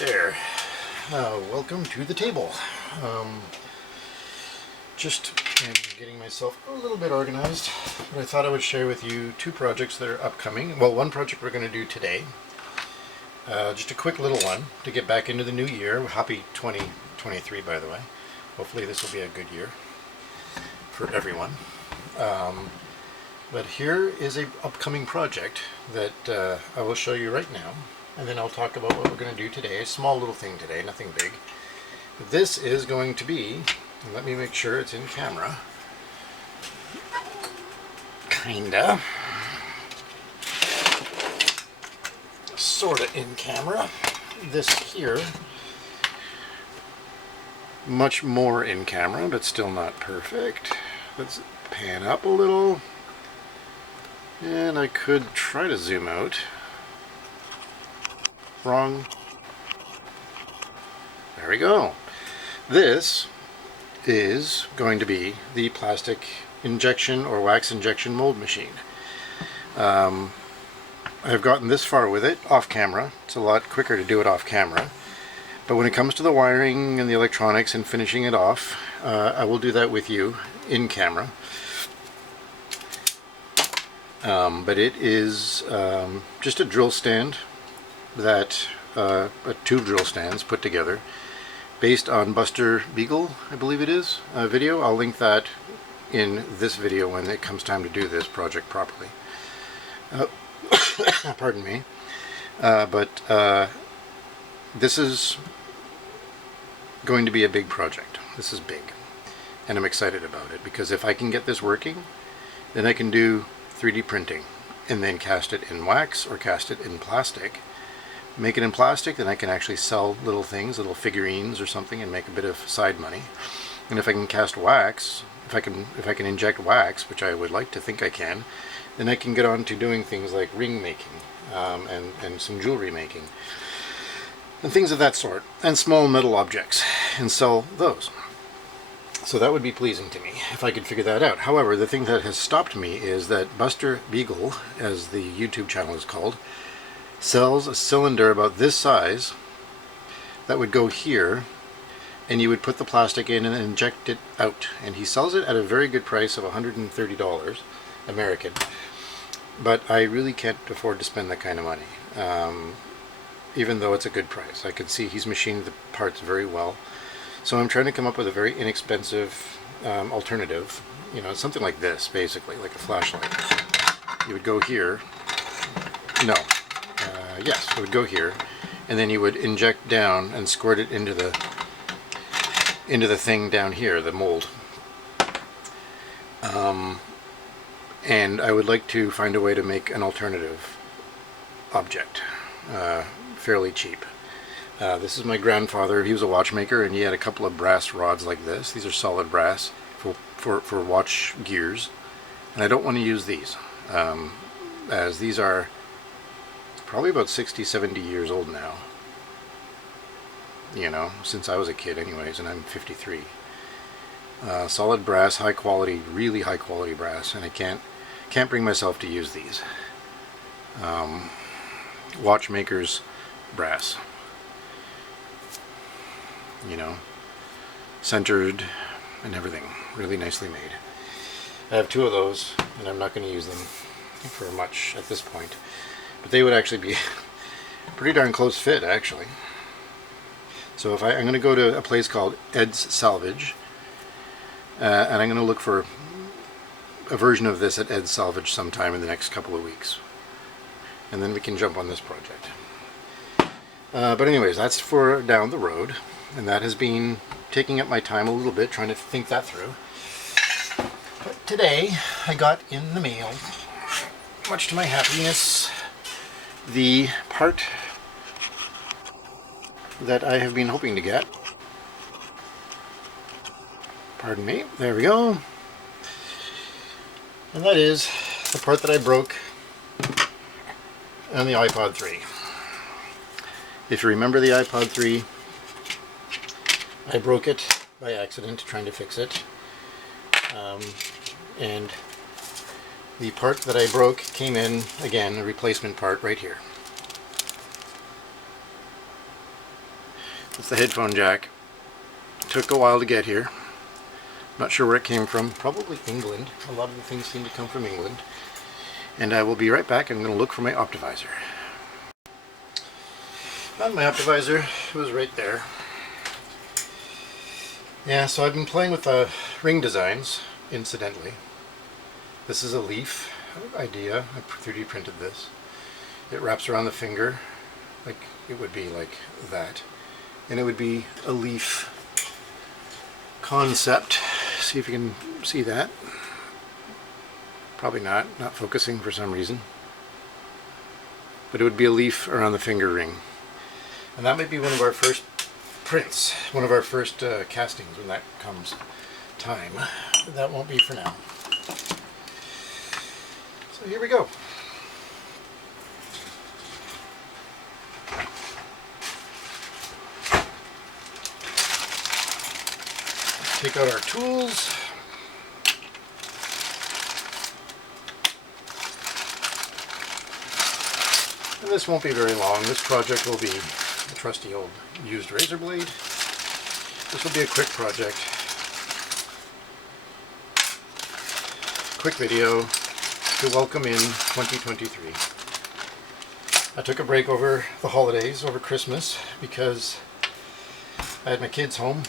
There. Welcome to the table. Just getting myself a little bit organized, but I thought I would share with you two projects that are upcoming. Well, one project we're going to do today. Just a quick little one to get back into the new year. Happy 2023, by the way. Hopefully this will be a good year for everyone. But here is a upcoming project that I will show you right now. And then I'll talk about what we're going to do today. A small little thing today, nothing big. This is going to be, and let me make sure it's in camera. Kinda. Sorta in camera. This here, much more in camera, but still not perfect. Let's pan up a little. And I could try to zoom out. Wrong. There we go. This is going to be the plastic injection or wax injection mold machine. I've gotten this far with it off camera. It's a lot quicker to do it off camera. But when it comes to the wiring and the electronics and finishing it off, I will do that with you in camera. But it is just a drill stand that two drill stands put together based on Buster Beagle, I believe it is, video. I'll link that in this video when it comes time to do this project properly. Pardon me. But this is going to be a big project. This is big. And I'm excited about it because if I can get this working, then I can do 3D printing and then cast it in wax or cast it in plastic. Make it in plastic, then I can actually sell little things, little figurines or something, and make a bit of side money. And if I can cast wax, if I can inject wax, which I would like to think I can, then I can get on to doing things like ring making and some jewelry making and things of that sort, and small metal objects, and sell those. So that would be pleasing to me if I could figure that out. However, the thing that has stopped me is that Buster Beagle, as the YouTube channel is called, sells a cylinder about this size that would go here, and you would put the plastic in and inject it out. And he sells it at a very good price of $130 American. But I really can't afford to spend that kind of money, even though it's a good price. I can see he's machined the parts very well. So I'm trying to come up with a very inexpensive alternative. You know, something like this, basically, like a flashlight. You would go here. No. Yes, it would go here, and then you would inject down and squirt it into the thing down here, the mold. And I would like to find a way to make an alternative object fairly cheap. This is my grandfather. He was a watchmaker, and he had a couple of brass rods like this. These are solid brass for watch gears, and I don't want to use these, as these are probably about 60-70 years old now. You know, since I was a kid anyways, and I'm 53. Solid brass, high quality, really high quality brass, and I can't bring myself to use these. Watchmakers brass. You know, centered and everything, really nicely made. I have two of those, and I'm not going to use them for much at this point. But they would actually be pretty darn close fit, actually. So if I'm going to go to a place called Ed's Salvage, and I'm going to look for a version of this at Ed's Salvage sometime in the next couple of weeks. And then we can jump on this project. But anyways, that's for down the road. And that has been taking up my time a little bit, trying to think that through. But today, I got in the mail, much to my happiness, the part that I have been hoping to get. Pardon me, there we go. And that is the part that I broke on the Ipod 3. If you remember the Ipod 3, I broke it by accident trying to fix it. And the part that I broke came in, again, a replacement part right here. It's the headphone jack. Took a while to get here. Not sure where it came from. Probably England. A lot of the things seem to come from England. And I will be right back. I'm going to look for my optivisor. Found my optivisor. It was right there. Yeah, so I've been playing with ring designs, incidentally. This is a leaf idea. I 3D printed this. It wraps around the finger, like it would be like that. And it would be a leaf concept. See if you can see that. Probably not focusing for some reason. But it would be a leaf around the finger ring. And that might be one of our first prints, one of our first castings when that comes time. But that won't be for now. So here we go. Take out our tools. And this won't be very long. This project will be a trusty old used razor blade. This will be a quick project. Quick video to welcome in 2023. I took a break over the holidays, over Christmas, because I had my kids home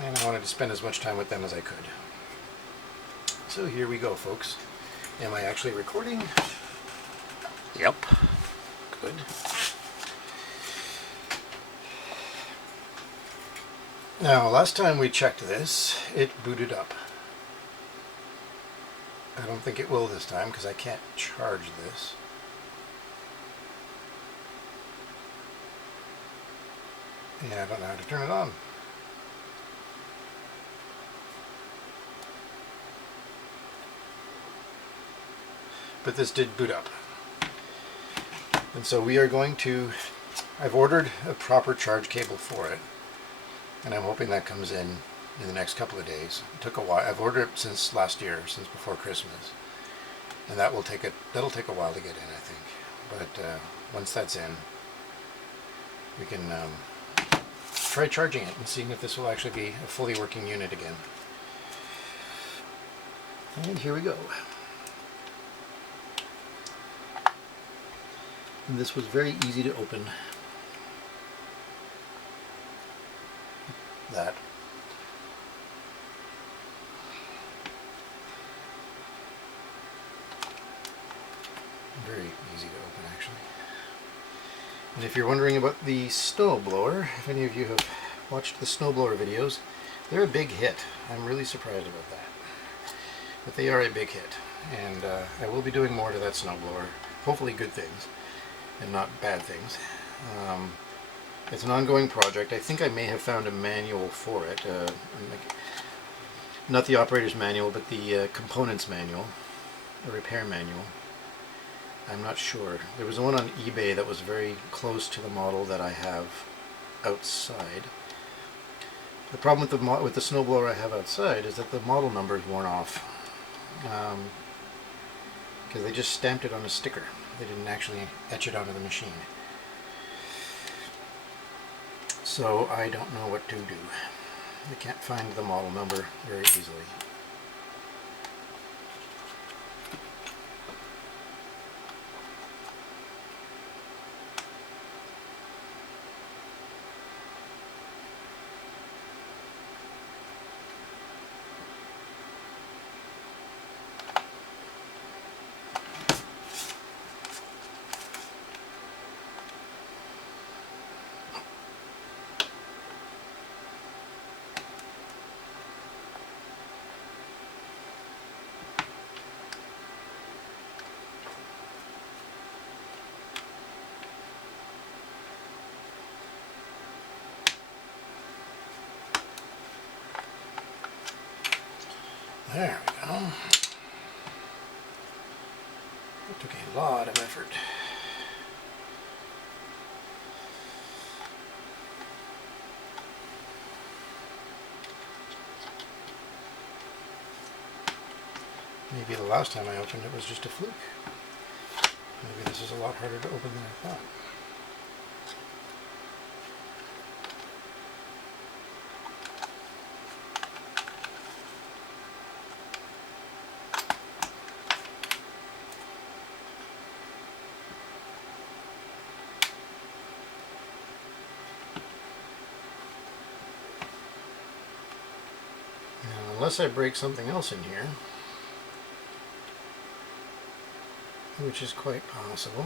and I wanted to spend as much time with them as I could. So here we go, folks. Am I actually recording? Yep. Good. Now, last time we checked this, it booted up. I don't think it will this time because I can't charge this. And I don't know how to turn it on. But this did boot up. And so we are going to, I've ordered a proper charge cable for it. And I'm hoping that comes in the next couple of days. It took a while. I've ordered it since last year, since before Christmas. And that'll take a while to get in, I think. But once that's in, we can try charging it and seeing if this will actually be a fully working unit again. And here we go. And this was very easy to open. That. Very easy to open, actually. And if you're wondering about the snowblower, if any of you have watched the snowblower videos, they're a big hit. I'm really surprised about that. But they are a big hit. And I will be doing more to that snowblower. Hopefully good things and not bad things. It's an ongoing project. I think I may have found a manual for it. Not the operator's manual, but the components manual, a repair manual. I'm not sure. There was one on eBay that was very close to the model that I have outside. The problem with the snowblower I have outside is that the model number is worn off. Because they just stamped it on a sticker. They didn't actually etch it onto the machine. So I don't know what to do. I can't find the model number very easily. There we go. It took a lot of effort. Maybe the last time I opened it was just a fluke. Maybe this is a lot harder to open than I thought. unless I break something else in here, which is quite possible.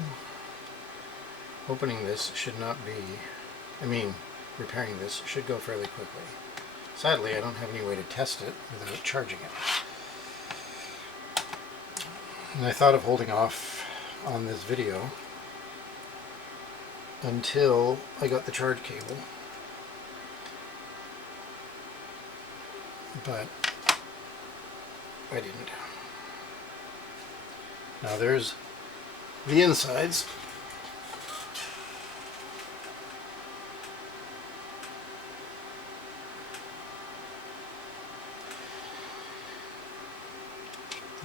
Opening this should not be, repairing this should go fairly quickly. Sadly, I don't have any way to test it without charging it. And I thought of holding off on this video until I got the charge cable, but I didn't. Now there's the insides.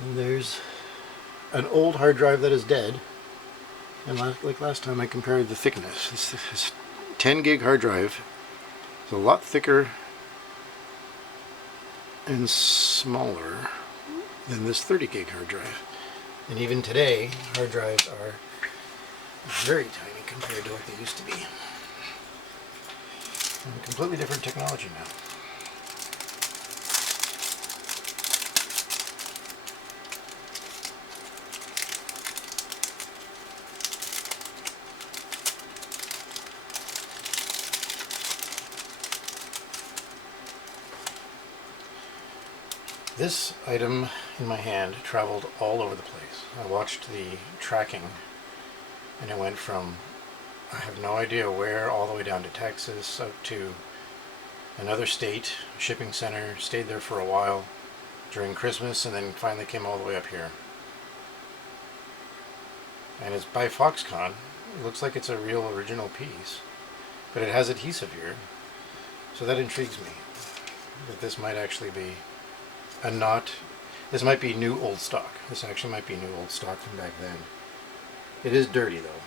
And there's an old hard drive that is dead. And like last time, I compared the thickness. This 10 gig hard drive is a lot thicker and smaller than this 30 gig hard drive. And even today, hard drives are very tiny compared to what they used to be. And completely different technology now. This item in my hand traveled all over the place. I watched the tracking and it went from, I have no idea where, all the way down to Texas, up to another state, shipping center, stayed there for a while during Christmas, and then finally came all the way up here. And it's by Foxconn. It looks like it's a real original piece, but it has adhesive here, so that intrigues me, that this might actually be this might be new old stock. This actually might be new old stock from back then. It is dirty though,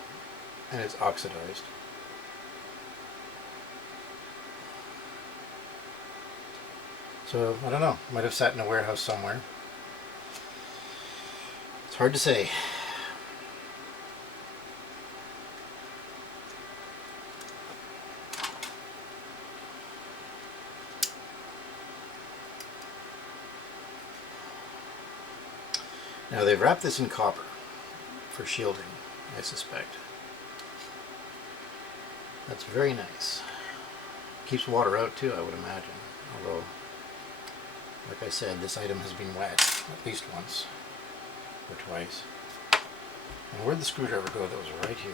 and it's oxidized. So, I don't know, might have sat in a warehouse somewhere. It's hard to say. Now they've wrapped this in copper for shielding, I suspect. That's very nice. Keeps water out too, I would imagine. Although, like I said, this item has been wet at least once or twice. And where'd the screwdriver go? That was right here.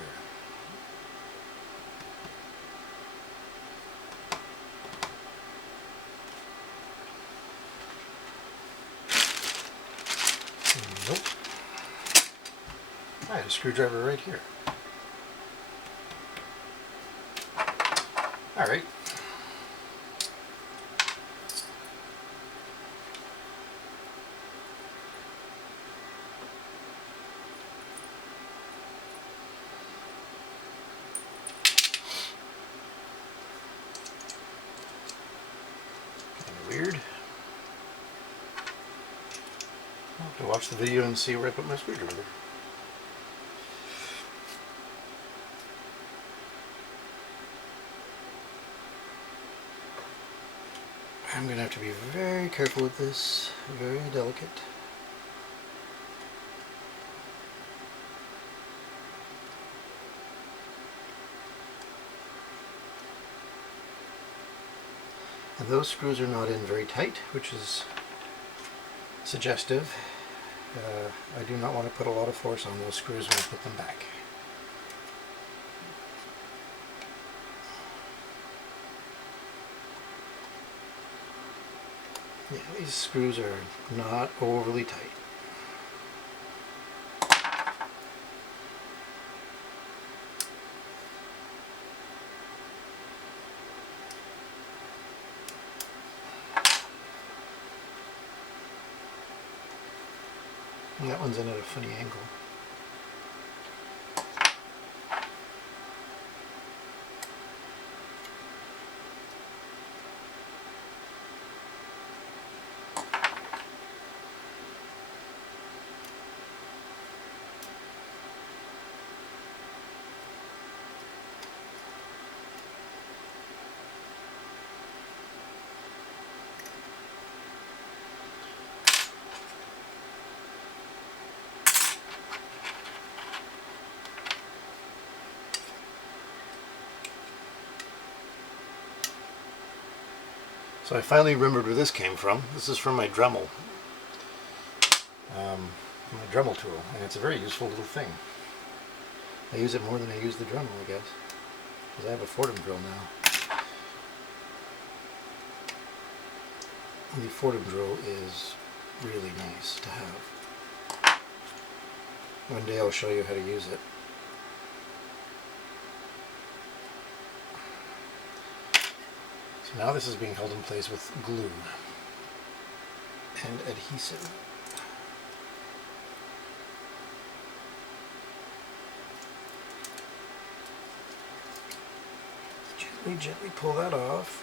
Nope. I had a screwdriver right here. Alright. Kind of weird. I'll have to watch the video and see where I put my screwdriver. I'm going to have to be very careful with this, very delicate. And those screws are not in very tight, which is suggestive. I do not want to put a lot of force on those screws when I put them back. Yeah, these screws are not overly tight. And that one's in at a funny angle. So I finally remembered where this came from. This is from my Dremel. My Dremel tool, and it's a very useful little thing. I use it more than I use the Dremel, I guess, because I have a Fordham drill now. The Fordham drill is really nice to have. One day I'll show you how to use it. So now this is being held in place with glue and adhesive. Gently pull that off.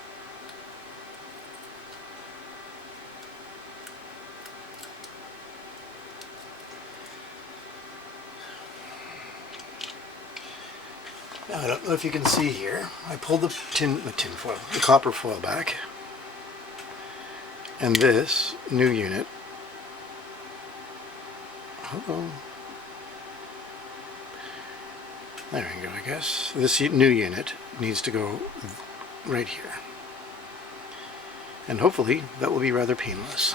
Now, I don't know if you can see here. I pulled the copper foil back, and this new unit. Hello. There we go, I guess. This new unit needs to go right here. And hopefully that will be rather painless.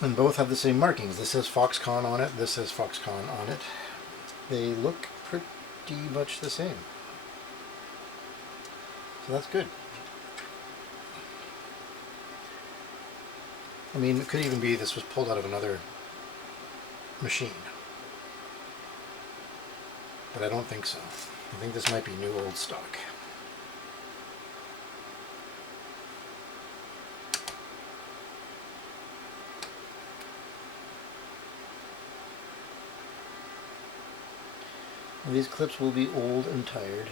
And both have the same markings. This says Foxconn on it, this says Foxconn on it. They look pretty much the same. So that's good. I mean, it could even be this was pulled out of another machine. But I don't think so. I think this might be new old stock. These clips will be old and tired,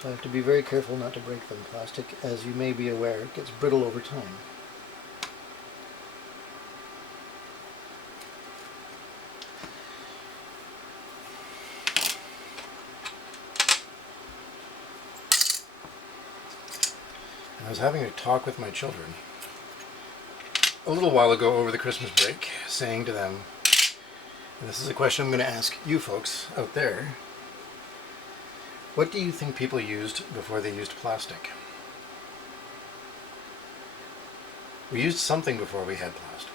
so I have to be very careful not to break them. Plastic, as you may be aware, gets brittle over time. And I was having a talk with my children a little while ago over the Christmas break, saying to them, and this is a question I'm going to ask you folks out there, what do you think people used before they used plastic? We used something before we had plastic,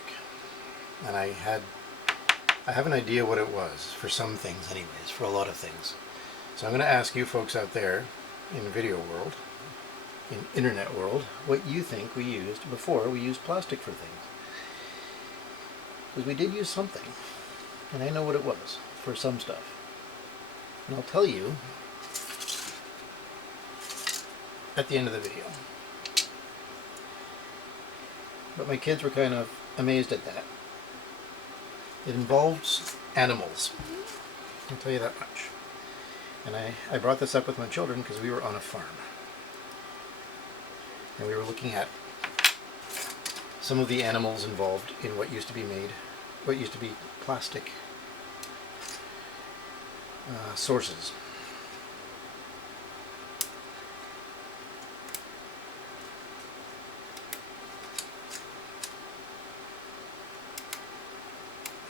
and I have an idea what it was, for some things anyways, for a lot of things. So I'm going to ask you folks out there in the video world, in internet world, what you think we used before we used plastic for things. Because we did use something. And I know what it was for some stuff. And I'll tell you at the end of the video. But my kids were kind of amazed at that. It involves animals. I'll tell you that much. And I brought this up with my children because we were on a farm. And we were looking at some of the animals involved in what used to be plastic sources.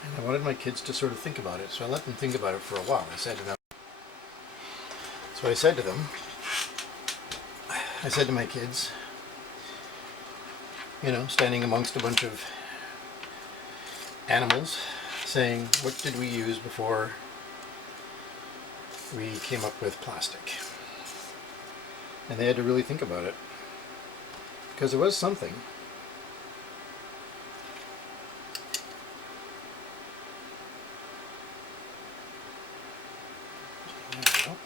And I wanted my kids to sort of think about it, so I let them think about it for a while. I said to my kids, you know, standing amongst a bunch of animals, saying, what did we use before we came up with plastic? And they had to really think about it, because there was something. There we go.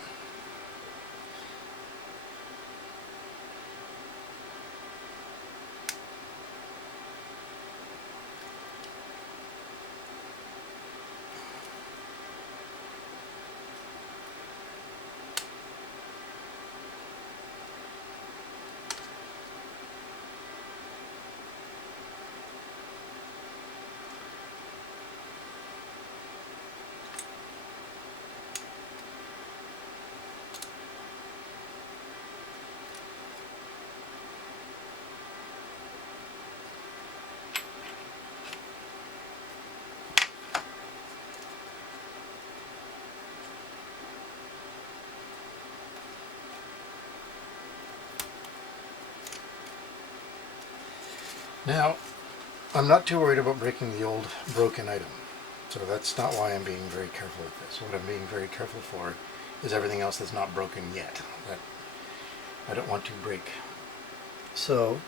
Now, I'm not too worried about breaking the old broken item. So that's not why I'm being very careful with this. What I'm being very careful for is everything else that's not broken yet, that I don't want to break. So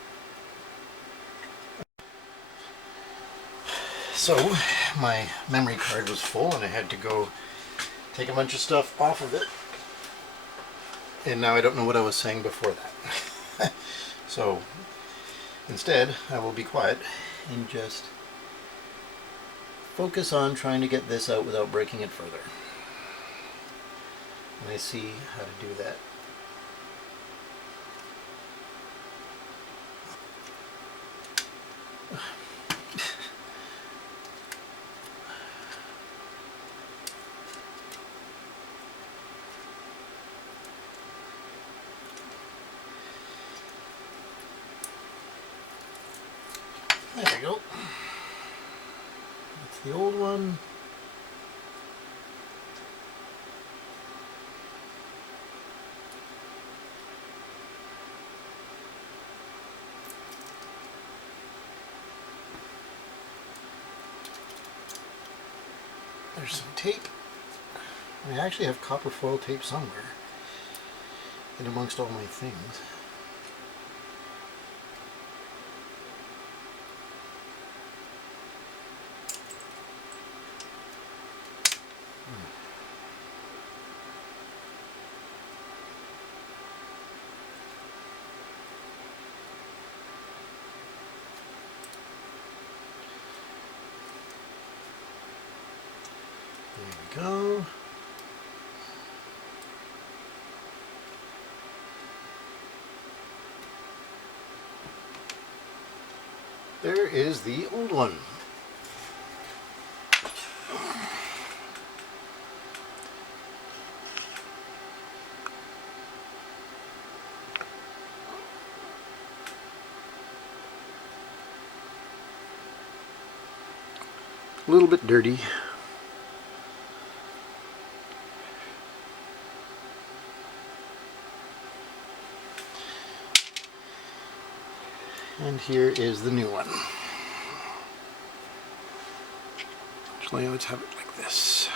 my memory card was full and I had to go take a bunch of stuff off of it. And now I don't know what I was saying before that. So instead, I will be quiet and just focus on trying to get this out without breaking it further. And I see how to do that. There we go. That's the old one. There's some tape. I actually have copper foil tape somewhere in amongst all my things. There we go. There is the old one. A little bit dirty. And here is the new one. Actually, let's have it like this.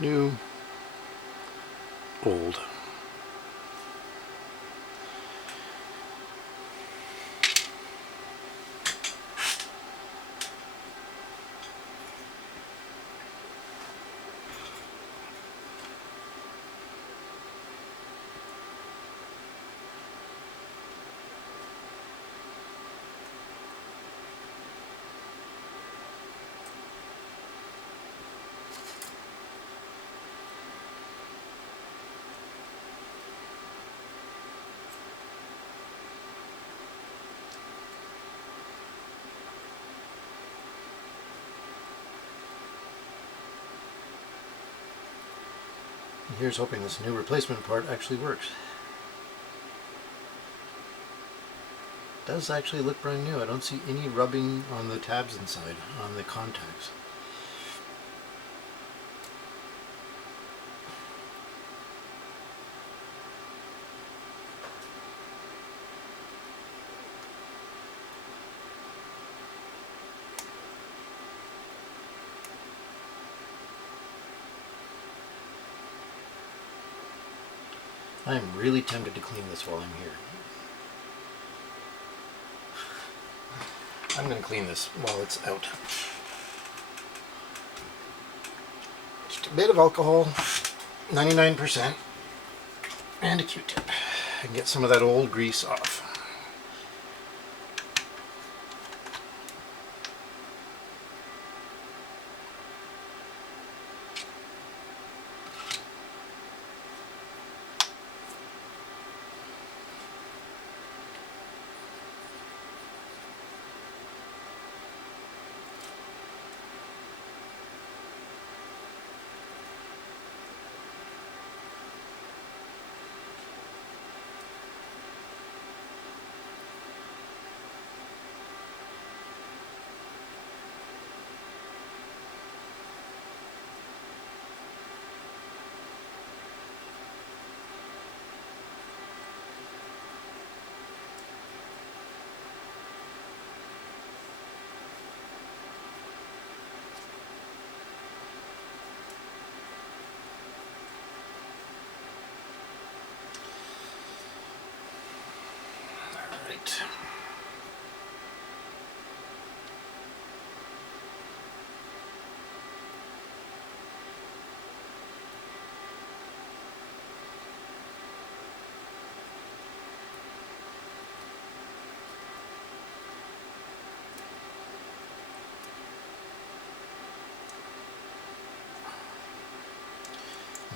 New, old. Here's hoping this new replacement part actually works. It does actually look brand new. I don't see any rubbing on the tabs inside, on the contacts. I am really tempted to clean this while I'm here. I'm going to clean this while it's out. Just a bit of alcohol, 99%, and a Q-tip, and get some of that old grease off.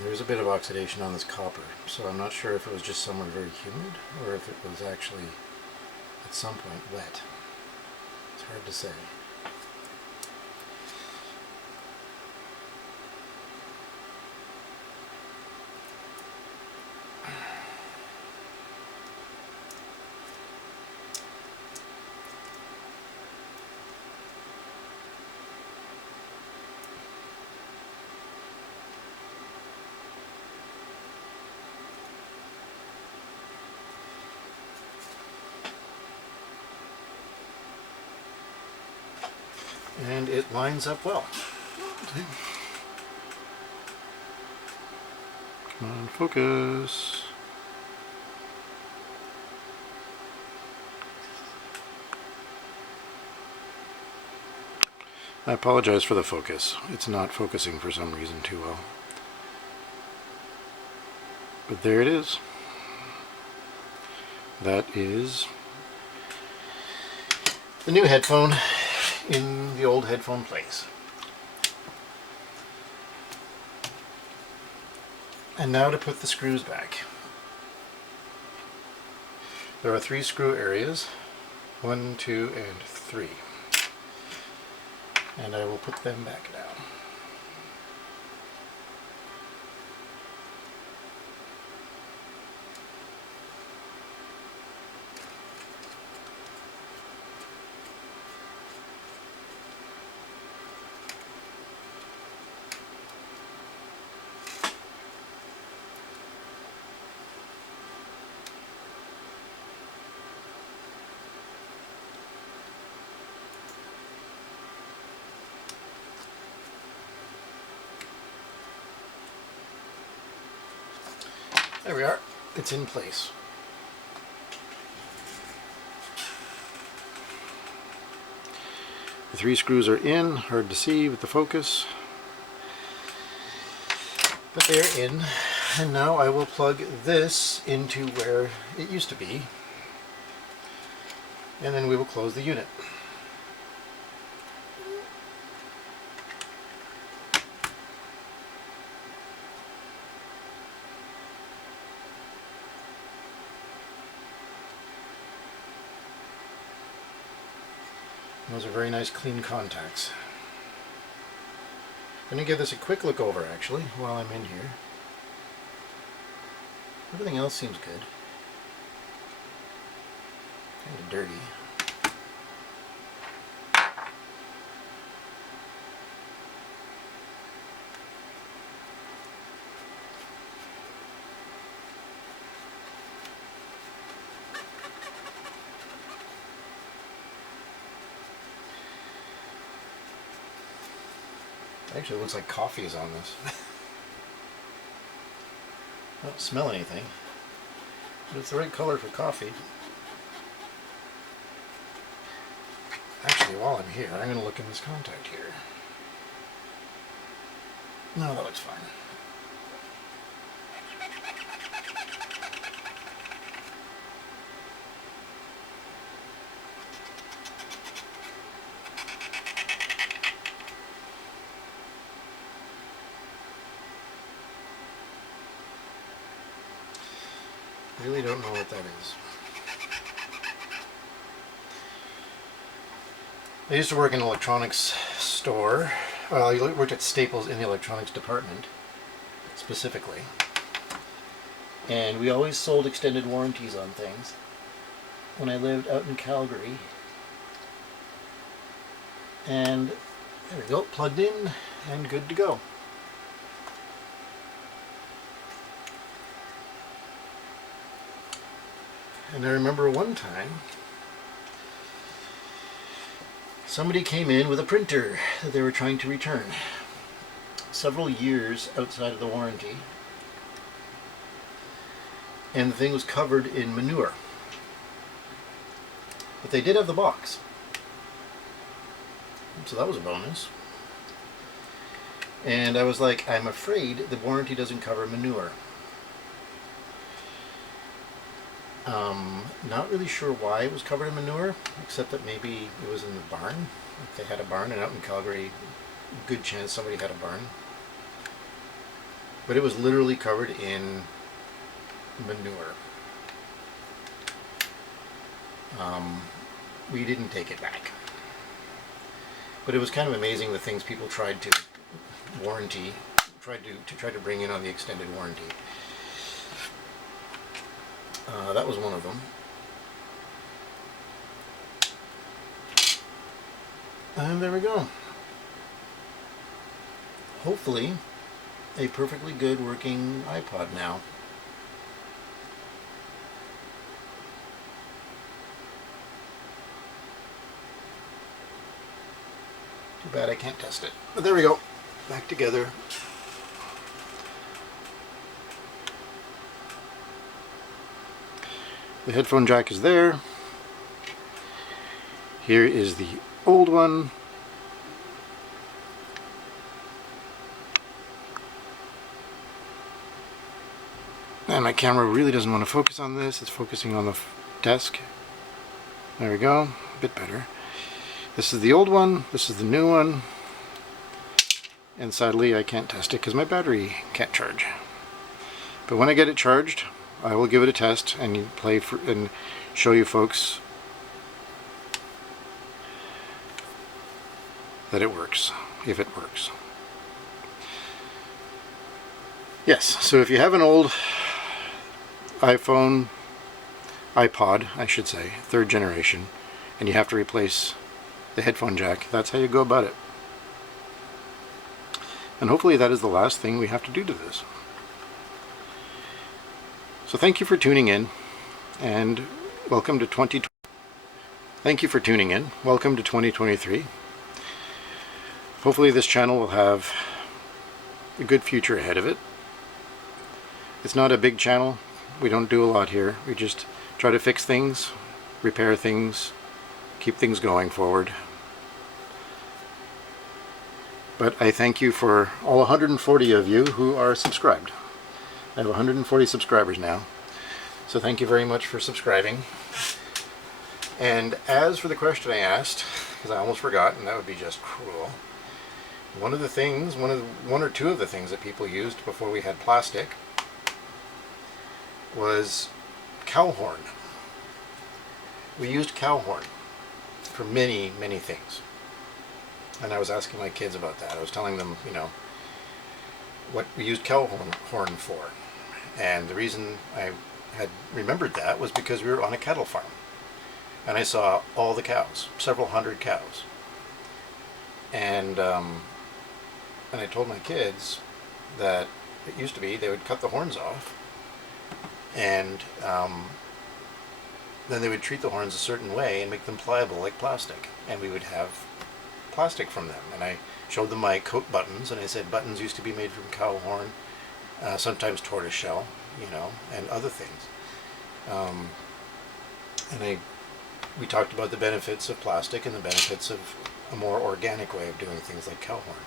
There's a bit of oxidation on this copper, so I'm not sure if it was just somewhere very humid or if it was actually at some point wet. It's hard to say. And it lines up well. Come on, focus. I apologize for the focus. It's not focusing for some reason too well. But there it is. That is the new headphone in the old headphone place. And now to put the screws back. There are 3 screw areas, 1, 2, and 3. And I will put them back now. There we are. It's in place. The 3 screws are in, hard to see with the focus. But they're in. And now I will plug this into where it used to be. And then we will close the unit. Those are very nice clean contacts. I'm going to give this a quick look over actually while I'm in here. Everything else seems good. Kind of dirty. Actually, it looks like coffee is on this. I don't smell anything, but it's the right color for coffee. Actually, while I'm here, I'm going to look in this contact here. No, that looks fine. Really don't know what that is. I used to work in an electronics store. Well, I worked at Staples in the electronics department, specifically. And we always sold extended warranties on things. When I lived out in Calgary. And there we go, plugged in and good to go. And I remember one time somebody came in with a printer that they were trying to return. Several years outside of the warranty. And the thing was covered in manure. But they did have the box. So that was a bonus. And I was like, I'm afraid the warranty doesn't cover manure. Not really sure why it was covered in manure, except that maybe it was in the barn. If they had a barn, and out in Calgary, good chance somebody had a barn. But it was literally covered in manure. We didn't take it back. But it was kind of amazing the things people tried to warranty, tried to bring in on the extended warranty. That was one of them. And there we go. Hopefully, a perfectly good working iPod now. Too bad I can't test it. But there we go. Back together. The headphone jack is there. Here is the old one. And my camera really doesn't want to focus on this. It's focusing on the desk. There we go. A bit better. This is the old one. This is the new one. And sadly, I can't test it because my battery can't charge. But when I get it charged, I will give it a test and and show you folks that it works, if it works. Yes, so if you have an old iPod, I should say, 3rd generation, and you have to replace the headphone jack, that's how you go about it. And hopefully that is the last thing we have to do to this. So thank you for tuning in, and welcome to 2020. Thank you for tuning in. Welcome to 2023. Hopefully this channel will have a good future ahead of it. It's not a big channel. We don't do a lot here. We just try to fix things, repair things, keep things going forward. But I thank you for all 140 of you who are subscribed. I have 140 subscribers now. So thank you very much for subscribing. And as for the question I asked, because I almost forgot, and that would be just cruel. One or two of the things that people used before we had plastic was cow horn. We used cow horn for many, many things. And I was asking my kids about that. I was telling them, you know, what we used cow horn for. And the reason I had remembered that was because we were on a cattle farm. And I saw all the cows, several hundred cows. And I told my kids that it used to be they would cut the horns off, and then they would treat the horns a certain way and make them pliable like plastic, and we would have plastic from them. And I showed them my coat buttons, and I said buttons used to be made from cow horn, sometimes tortoise shell, you know, and other things. We talked about the benefits of plastic and the benefits of a more organic way of doing things like cow horn.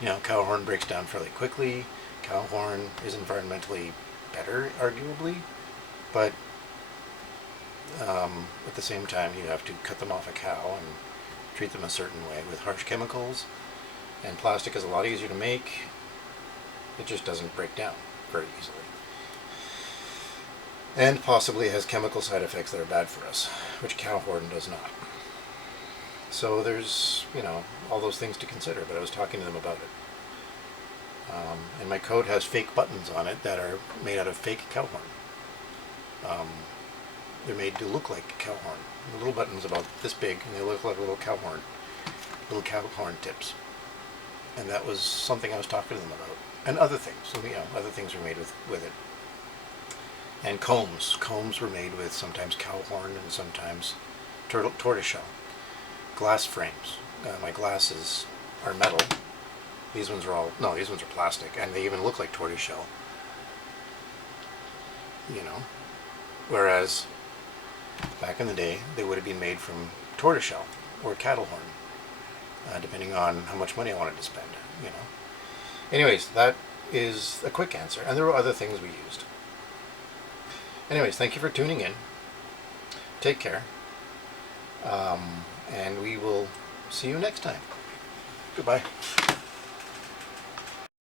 You know, cow horn breaks down fairly quickly. Cow horn is environmentally better, arguably, but at the same time you have to cut them off a cow and treat them a certain way with harsh chemicals. And plastic is a lot easier to make. It just doesn't break down very easily. And possibly has chemical side effects that are bad for us, which cow horn does not. So there's, you know, all those things to consider, but I was talking to them about it. And my coat has fake buttons on it that are made out of fake cow horn. They're made to look like cow horn. The little button's about this big, and they look like little cow horn tips. And that was something I was talking to them about. And other things, so, you know, other things were made with it. And combs were made with sometimes cow horn and sometimes tortoise shell. Glass frames. My glasses are metal. These ones are plastic, and they even look like tortoise shell. You know, whereas Back in the day, they would have been made from tortoiseshell or cattle horn, depending on how much money I wanted to spend, you know. Anyways, that is a quick answer, and there were other things we used. Anyways, thank you for tuning in. Take care, and we will see you next time. Goodbye.